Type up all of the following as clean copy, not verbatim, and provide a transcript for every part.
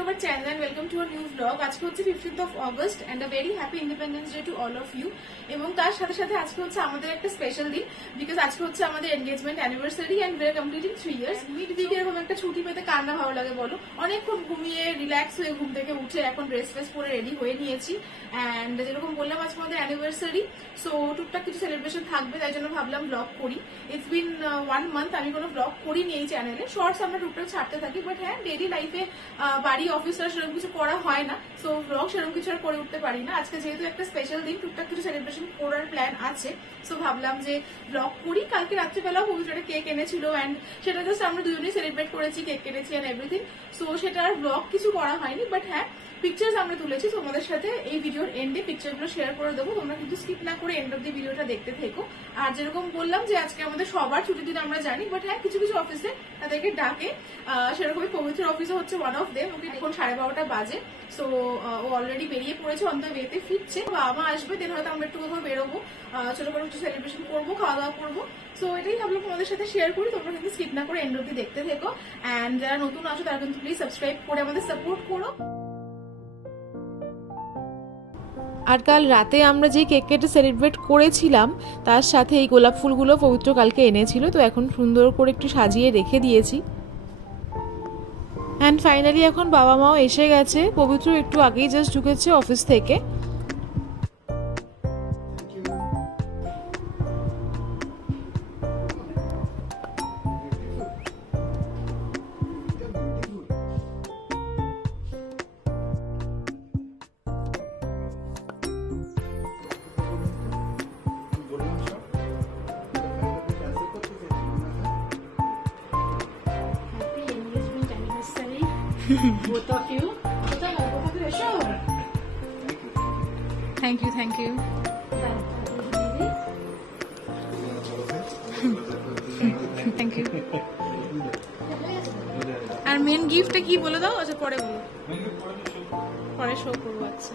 to our channel and welcome to our new vlog. আজকে হচ্ছে 15th of August and a very happy Independence Day to all of you. এবং তার সাথে সাথে আজকে হচ্ছে আমাদের একটা স্পেশাল দিন বিকজ আজকে হচ্ছে আমাদের engagement anniversary and we are completing 3 years. Mid উইকে এরকম একটা ছুটি পেতে কার না ভালো লাগে বলো। অনেকক্ষণ ঘুমিয়ে রিল্যাক্স হয়ে ঘুম থেকে উঠে এখন ড্রেস ফ্রেস পরে রেডি হয়ে নিয়েছি and যেরকম বললাম আজকে আমাদের অ্যানিভার্সারি, সো টুকটাক কিছু সেলিব্রেশন থাকবে তাই জন্য ভাবলাম ব্লগ করি। ইটস বিন 1 মান্থ আমি কোনো ব্লগ করিনি এই চ্যানেলে, শর্টস আমরা টুকটাক ছাড়তে থাকি বাট হ্যাঁ ডেইলি লাইফে বাড়ি অফিসটা সেরকম কিছু করা হয় না, সো ব্লগ সেরকম কিছু আর করে উঠতে পারি না। আজকে যেহেতু একটা স্পেশাল দিন টুকটাক কিছু সেলিব্রেশন করার প্ল্যান আছে, সো ভাবলাম যে ব্লগ করি। কালকে রাত্রিবেলাও পবিত্রটা কেক এনেছিল অ্যান্ড সেটা জাস্ট আমরা দুজনেই সেলিব্রেট করেছি, কেক কেটেছি অ্যান্ড এভরিথিং। সো সেটা আর ব্লগ কিছু করা হয়নি বাট হ্যাঁ পিকচার্স আমরা তুলেছি, তোমাদের সাথে এই ভিডিওর এন্ডে পিকচারগুলো শেয়ার করে দেবো, তোমরা কিন্তু স্কিপ না করে এন্ড অফ দি ভিডিওটা দেখতে থেকো। আর যেরকম বললাম যে আজকে আমাদের সবার ছুটির দিন আমরা জানি বাট হ্যাঁ কিছু কিছু অফিসে তাদেরকে ডাকে, সেরকমই পবিত্র অফিসে হচ্ছে ওয়ান অফ দেম। ওকে এখন 12:30 বাজে, সো ও অলরেডি বেরিয়ে পড়েছে, অন দ্য ওয়েতে ফিরছে। বাবা আসবে দেন হয়তো আমরা একটু কোথাও বেরোবো, ছোট করে কিছু সেলিব্রেশন করবো, খাওয়া দাওয়া করবো। সো এটাই ভাবলাম তোমাদের সাথে শেয়ার করি, তোমরা কিন্তু স্কিপ না করে এন্ড অব্দি দেখতে থেকো অ্যান্ড যারা নতুন আছো তারা কিন্তু প্লিজ সাবস্ক্রাইব করে আমাদের সাপোর্ট করো। আর কাল রাতে আমরা যে কেক কেটে সেলিব্রেট করেছিলাম তার সাথে এই গোলাপ ফুলগুলো পবিত্র কালকে এনেছিল, তো এখন সুন্দর করে একটু সাজিয়ে রেখে দিয়েছি। অ্যান্ড ফাইনালি এখন বাবা মাও এসে গেছে, পবিত্র একটু আগেই জাস্ট ঢুকেছে অফিস থেকে। Both of you. Thank you thank you. Thank you. আর মেন গিফটটা কি বলে দাও? আচ্ছা পরে বলো, পরে শো করবো। আচ্ছা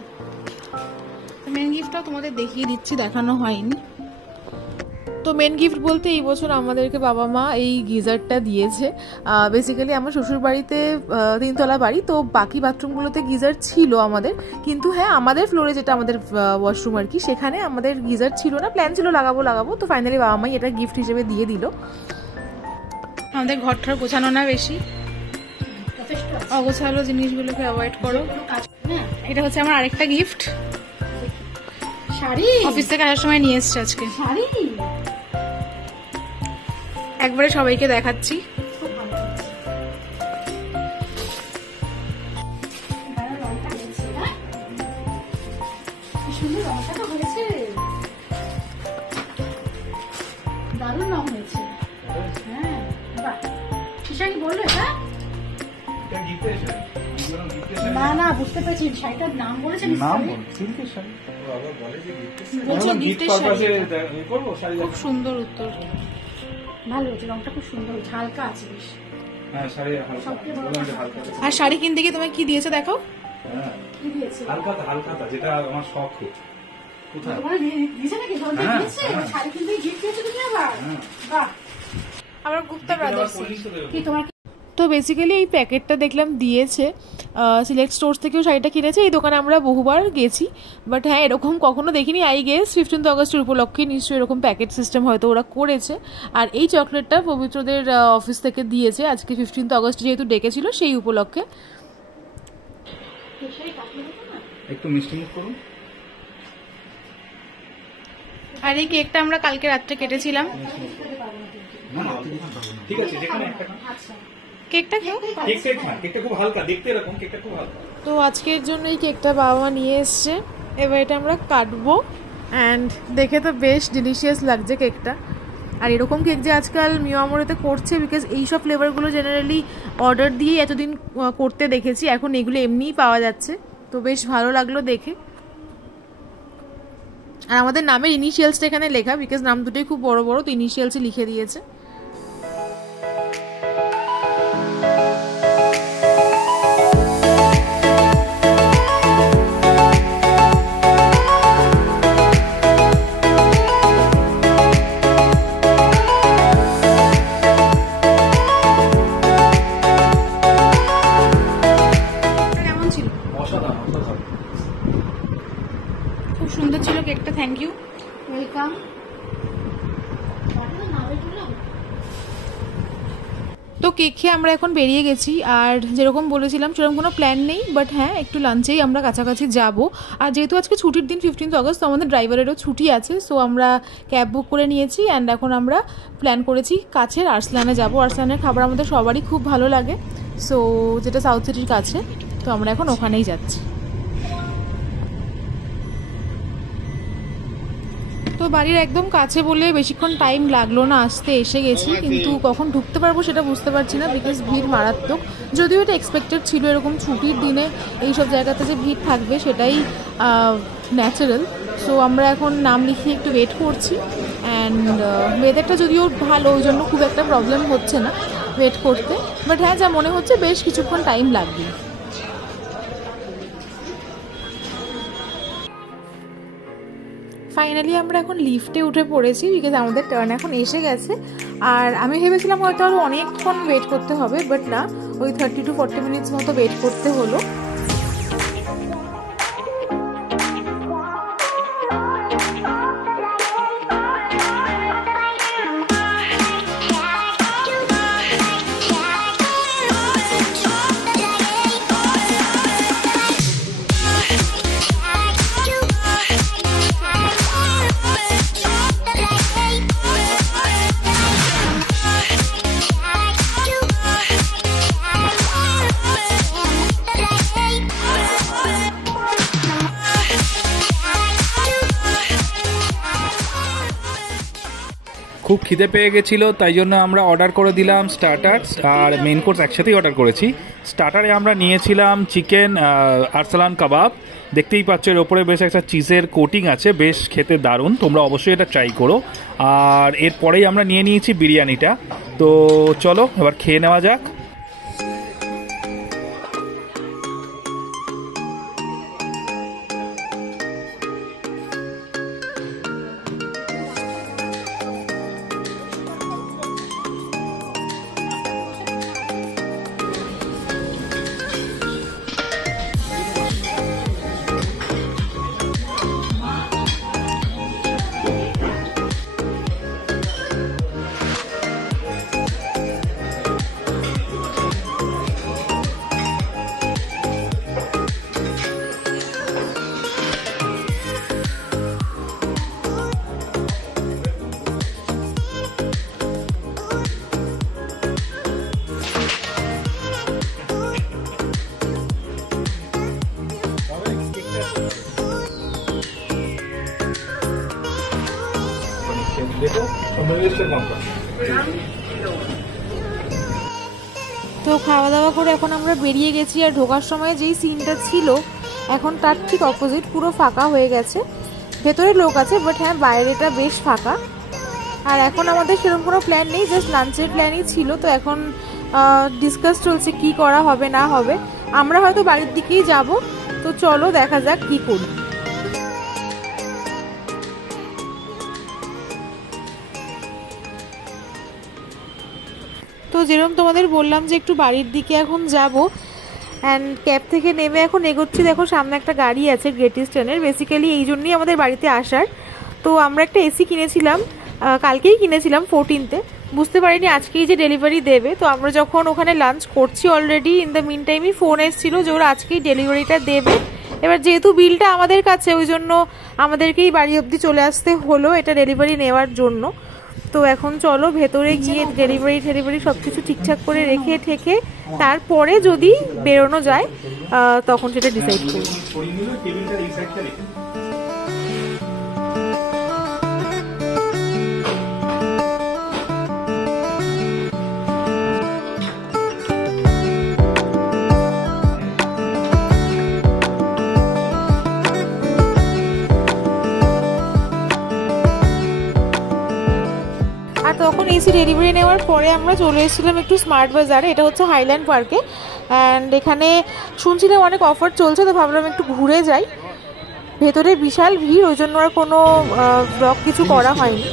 মেন গিফটটা তোমাদের দেখিয়ে দিচ্ছি, দেখানো হয়নি। তো মেন গিফট বলতে এই বছর আমাদেরকে বাবা মা এই গিজারটা দিয়েছে। বেসিক্যালি আমার শ্বশুর বাড়িতে 3 তলা বাড়ি, তো বাকি বাথরুমগুলোতে গিজার ছিল আমাদের, কিন্তু হ্যাঁ আমাদের ফ্লোরে যেটা আমাদের ওয়াশরুম আর কি সেখানে আমাদের গিজার ছিল না, প্ল্যান ছিল লাগাবো, তো ফাইনালি বাবা মাই এটা গিফট হিসেবে দিয়ে দিল। আমাদের ঘরটা গোছানো না বেশি, অগোছালো জিনিসগুলোকে অ্যাভয়েড করো। এটা হচ্ছে আমার আরেকটা গিফট, শাড়ি অফিস থেকে আসার সময় নিয়ে এসছে আজকে। শাড়ি একবারে সবাইকে দেখাচ্ছি। দারুণ রং হয়েছে। হ্যাঁ বাহ, কি শাড়ি বললো এটা? না না বুঝতে পেরেছি, শাড়িটার নাম বলেছেন। খুব সুন্দর উত্তর, ভালো হয়েছে, রংটা খুব সুন্দর, হালকা আছে বেশ। আর শাড়ি কিনতে গিয়ে তোমায় কি দিয়েছে দেখো? কি দিয়েছে? হালকা যেটা আমার শখ। কোথায় দিয়েছে নাকি? শাড়ি কিনতে গিফট দিয়েছে তুমি আবার? বাহ, আমার গুপ্তা ব্রাদার্স। কি তোমার? তো বেসিক্যালি এই প্যাকেটটা দেখলাম দিয়েছে, সিলেক্ট স্টোর্স থেকেও শাড়িটা কিনেছে। এই দোকানে আমরা বহুবার গেছি বাট হ্যাঁ এরকম কখনো দেখিনি। আই গেস 15th অগস্টের উপলক্ষে নিশ্চয়ই এরকম প্যাকেট সিস্টেম হয়তো ওরা করেছে। আর এই চকলেটটা পবিত্রদের অফিস থেকে দিয়েছে আজকে 15th অগস্ট যেহেতু ডেকেছিল সেই উপলক্ষে। একটু মিষ্টি মুখ করুন। আর এই কেকটা আমরা কালকে রাত্রে কেটেছিলাম। ঠিক আছে, যেখানে একটা কেকটা খেও, কেকটা খুব হালকা দেখতে, এরকম কেকটা খুব হালকা। তো আজকের জন্য এই কেকটা বাবা মা নিয়ে এসছে, এবার এটা আমরা কাটবো অ্যান্ড দেখে তো বেশ ডিলিশিয়াস লাগছে কেকটা। আর এরকম কেক যে আজকাল মিয়ামোরেতে করছে বিকজ এইসব ফ্লেভারগুলো জেনারেলি অর্ডার দিয়ে এতদিন করতে দেখেছি, এখন এগুলো এমনিই পাওয়া যাচ্ছে, তো বেশ ভালো লাগলো দেখে। আর আমাদের নামের ইনিশিয়ালসটা এখানে লেখা বিকজ নাম দুটোই খুব বড় বড়, তো ইনিশিয়ালসই লিখে দিয়েছে। কেক খেয়ে আমরা এখন বেরিয়ে গেছি, আর যেরকম বলেছিলাম সেরকম কোনো প্ল্যান নেই, বাট হ্যাঁ একটু লাঞ্চেই আমরা কাছাকাছি যাব। আর যেহেতু আজকে ছুটির দিন 15th অগস্ট, তো আমাদের ড্রাইভারেরও ছুটি আছে, সো আমরা ক্যাব বুক করে নিয়েছি অ্যান্ড এখন আমরা প্ল্যান করেছি কাছের আর্সলানে যাব। আর্সলানের খাবার আমাদের সবারই খুব ভালো লাগে, সো যেটা সাউথ সিটির কাছে, তো আমরা এখন ওখানেই যাচ্ছি। তো বাড়ির একদম কাছে বলে বেশিক্ষণ টাইম লাগলো না আসতে, এসে গেছি, কিন্তু কখন ঢুকতে পারবো সেটা বুঝতে পারছি না, বিকজ ভিড় মারাত্মক। যদিও এটা এক্সপেক্টেড ছিল, এরকম ছুটির দিনে এইসব জায়গাতে যে ভিড় থাকবে সেটাই ন্যাচারাল। সো আমরা এখন নাম লিখিয়ে একটু ওয়েট করছি, অ্যান্ড ওয়েদারটা যদিও ভালো, ওই জন্য খুব একটা প্রবলেম হচ্ছে না ওয়েট করতে, বাট হ্যাঁ যা মনে হচ্ছে বেশ কিছুক্ষণ টাইম লাগবে। ফাইনালি আমরা এখন লিফটে উঠে পড়েছি, বিকজ আমাদের টার্ন এখন এসে গেছে। আর আমি ভেবেছিলাম হয়তো আরও অনেকক্ষণ ওয়েট করতে হবে, বাট না, ওই 30 to 40 মিনিটস মতো ওয়েট করতে হলো। খুব খিদে পেয়ে গেছিলো, তাই জন্য আমরা অর্ডার করে দিলাম স্টার্টার্স আর মেন কোর্স একসাথেই অর্ডার করেছি। স্টার্টারে আমরা নিয়েছিলাম চিকেন আরসালান কাবাব, দেখতেই পাচ্ছ এর ওপরে বেশ একটা চিজের কোটিং আছে, বেশ খেতে দারুণ, তোমরা অবশ্যই এটা ট্রাই করো। আর এরপরেই আমরা নিয়ে নিয়েছি বিরিয়ানিটা। তো চলো এবার খেয়ে নেওয়া যাক। তো খাওয়া দাওয়া করে এখন আমরা বেরিয়ে গেছি, আর ঢোকার সময় যেই সিনটা ছিল এখন তার ঠিক অপোজিট, পুরো ফাঁকা হয়ে গেছে। ভেতরে লোক আছে, বাট হ্যাঁ বাইরেটা বেশ ফাঁকা। আর এখন আমাদের সেরকম কোনো প্ল্যান নেই, জাস্ট লাঞ্চের প্ল্যানই ছিল। তো এখন ডিসকাস চলছে কি করা হবে না হবে। আমরা হয়তো বাড়ির দিকেই যাব, তো চলো দেখা যাক কি করি। তো যেরকম তোমাদের বললাম যে একটু বাড়ির দিকে এখন যাব, অ্যান্ড ক্যাব থেকে নেমে এখন এগোচ্ছি। দেখো সামনে একটা গাড়ি আছে গ্রেট ইস্টার্নের, বেসিক্যালি এই জন্যই আমাদের বাড়িতে আসার। তো আমরা একটা এসি কিনেছিলাম, কালকেই কিনেছিলাম 14th-এ, বুঝতে পারিনি আজকেই যে ডেলিভারি দেবে। তো আমরা যখন ওখানে লাঞ্চ করছি অলরেডি, ইন দ্য মিন টাইমই ফোন এসেছিলো যে ওরা আজকেই ডেলিভারিটা দেবে। এবার যেহেতু বিলটা আমাদের কাছে, ওই জন্য আমাদেরকেই বাড়ি অবধি চলে আসতে হলো এটা ডেলিভারি নেওয়ার জন্য। তো এখন চলো ভেতরে গিয়ে ডেলিভারি সব কিছু ঠিকঠাক করে রেখে ঠেকে তারপরে যদি বেরোনো যায় তখন সেটা ডিসাইড করব। তখন এসি ডেলিভারি নেওয়ার পরে আমরা চলে এসেছিলাম একটু স্মার্ট বাজারে, এটা হচ্ছে হাইল্যান্ড পার্কে। অ্যান্ড এখানে শুনছিলাম অনেক অফার চলছে, তো ভাবলাম একটু ঘুরে যাই। ভেতরে বিশাল ভিড়, ওই জন্য আর কোনো ব্লগ কিছু করা হয়নি।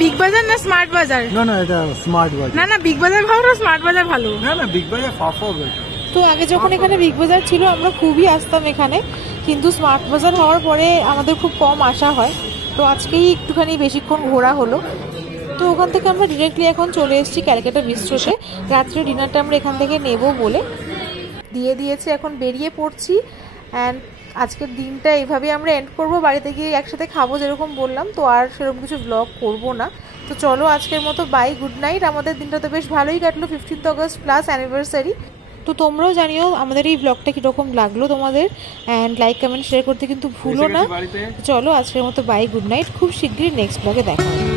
বিগ বাজার না স্মার্ট বাজার? না এটা স্মার্ট বাজার। না বিগ বাজার ভালো না স্মার্ট বাজার ভালো? না বিগ বাজার ফাফা বেটার। তো আগে যখন এখানে বিগ বাজার ছিল আমরা খুবই আসতাম এখানে, কিন্তু স্মার্ট বাজার হওয়ার পরে আমাদের খুব কম আসা হয়। তো আজকেই একটুখানি বেশিক্ষণ ঘোরা হলো। তো ওখান থেকে আমরা ডিরেক্টলি এখন চলে এসেছি ক্যালকাটা বিস্ট্রোতে। রাত্রে ডিনারটা আমরা এখান থেকে নেব বলে দিয়ে দিয়েছি, এখন বেরিয়ে পড়ছি। অ্যান্ড আজকের দিনটা এইভাবেই আমরা এন্ড করবো, বাড়িতে গিয়ে একসাথে খাবো যেরকম বললাম, তো আর সেরকম কিছু ব্লগ করবো না। তো চলো আজকের মতো বাই, গুড নাইট। আমাদের দিনটা তো বেশ ভালোই কাটলো, 15th অগস্ট প্লাস অ্যানিভার্সারি। তো তোমরাও জানিও আমাদের এই ব্লগটা কীরকম লাগলো তোমাদের, অ্যান্ড লাইক কমেন্ট শেয়ার করতে কিন্তু ভুলো না। চলো আজকের মতো বাই, গুড নাইট। খুব শীঘ্রই নেক্সট ব্লগে দেখা হবে।